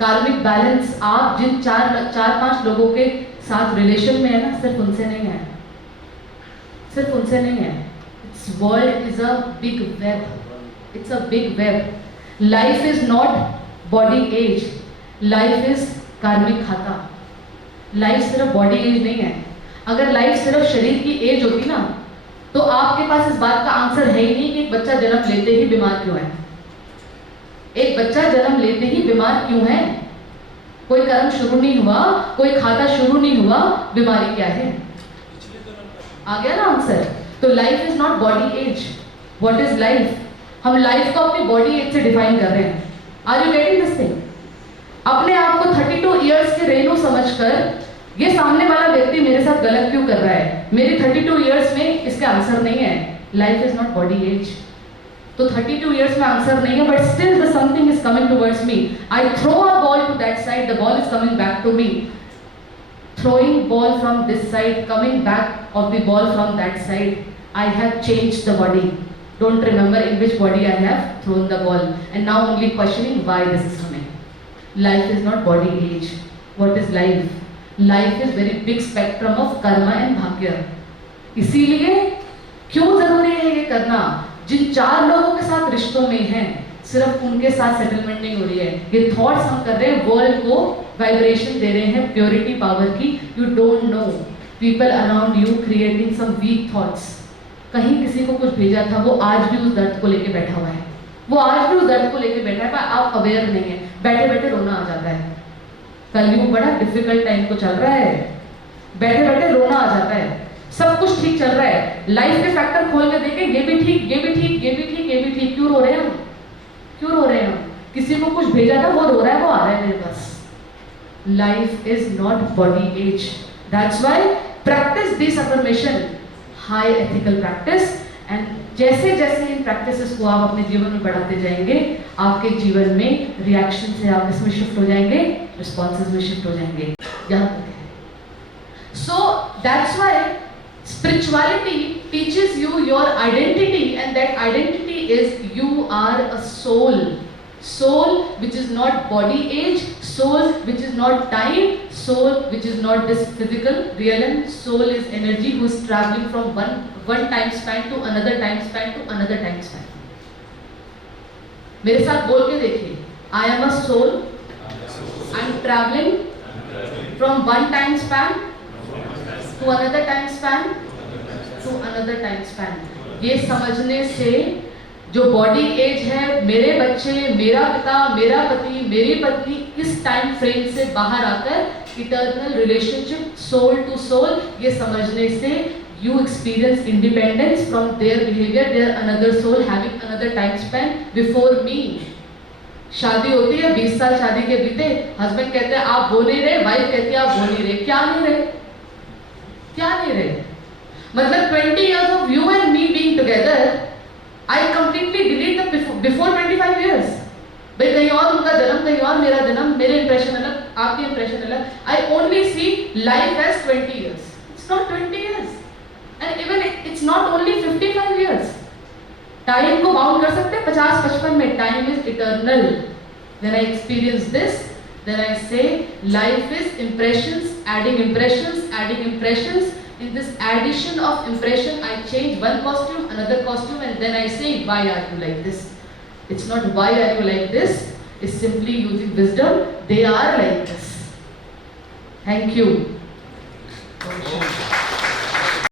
कार्मिक बैलेंस आप जिन चार पांच लोगों के साथ रिलेशन में है ना, सिर्फ उनसे नहीं है, सिर्फ उनसे नहीं है। It's world is a big web, it's a big web. Life is not body age, life is कार्मिक खाता। लाइफ सिर्फ बॉडी एज नहीं है। अगर लाइफ सिर्फ शरीर की एज होती ना, तो आपके पास इस बात का आंसर है ही नहीं कि एक बच्चा जन्म लेते ही बीमार क्यों है। एक बच्चा जन्म लेते ही बीमार क्यों है? कोई कर्म शुरू नहीं हुआ, कोई खाता शुरू नहीं हुआ, बीमारी क्या है? आ गया ना आंसर। तो life is not body age. What is life? हम लाइफ को अपनी बॉडी एज से डिफाइन कर रहे हैं। Are you getting this thing? अपने आप को 32 इयर्स के रेनू समझकर ये सामने वाला व्यक्ति मेरे साथ गलत क्यों कर रहा है, मेरी 32 इयर्स में इसका आंसर नहीं है। Life is not body age. तो 32 इयर्स में आंसर नहीं है, but still the something is coming towards me. I throw a ball to that side, the ball is coming back to me. Throwing ball from this side, coming back of the ball from that side, I have changed the body. Don't remember in which body I have thrown the ball, and now only questioning why this is coming. Life is not body age. What is life? Life is very big spectrum of karma and bhagya. इसीलिए क्यों जरूरी है ये करना? जिन 4 लोगों के साथ रिश्तों में हैं, सिर्फ उनके साथ सेटलमेंट नहीं हो रही है। ये थॉट्स हम कर रहे हैं, वर्ल्ड को वाइब्रेशन दे रहे हैं प्योरिटी पावर की। You don't know people around you creating some weak thoughts. कहीं किसी को कुछ भेजा था, वो आज भी उस दर्द को लेके बैठा हुआ है, वो आज भी उस दर्द को लेके बैठा है, पर आप अवेयर नहीं है। बैठे बैठे रोना आ जाता है। कलयुग बड़ा डिफिकल्ट टाइम को चल रहा है, बैठे बैठे रोना आ जाता है। सब कुछ ठीक चल रहा है, लाइफ के फैक्टर खोल के देखें, ये भी ठीक, ये भी ठीक, ये भी ठीक, ये भी ठीक। क्यों रो रहे हैं हम? क्यों रो रहे हैं हम? किसी को कुछ भेजा था, वो रो रहा है, वो आ रहा है मेरे पास। Life is not body age. That's why practice this affirmation, high ethical practice, and जैसे जैसे इन practices को आप अपने जीवन में बढ़ाते जाएंगे, आपके जीवन में reaction से आप इसमें shift हो जाएंगे, responses में shift हो जाएंगे। यहाँ तक है। So that's why spirituality teaches you your identity, and that identity is you are a soul. Soul which is not body age, soul which is not time, soul which is not this physical realm. Soul is energy who is traveling from one time span to another time span to another time span. मेरे साथ बोल के देखिए, I am a soul, I am traveling from one time span to another time span to another time span. ये समझने से जो body as है, मेरे बच्चे, मेरा पिता, मेरा पति, मेरी पत्नी, इस टाइम फ्रेम से बाहर आकर eternal relationship soul to soul, ये समझने से you experience independence from their behaviour, there another soul having another time span before me. शादी होती है, 20 साल शादी के बीते, हस्बैंड कहते हैं आप वो नहीं रहे, वाइफ कहती है आप वो नहीं रहे। क्या नहीं रहे? क्या नहीं रहे? मतलब 20 years of you and me being together, I completely delete the before 25 years. भाई कहीं और उनका जन्म, कहीं और मेरा जन्म, मेरे इंप्रेशन अलग, आपके इंप्रेशन अलग। I only see life as 20 years. It's not 20 years, and even it's not only 55 years. Time को बाउंड कर सकते हैं 50-55 में। Time is eternal. When I experience this, then I say life is impressions, adding impressions, adding impressions. In this addition of impression, I change one costume, another costume, and then I say, why are you like this? It's not why are you like this, it's simply using wisdom. They are like this. Thank you.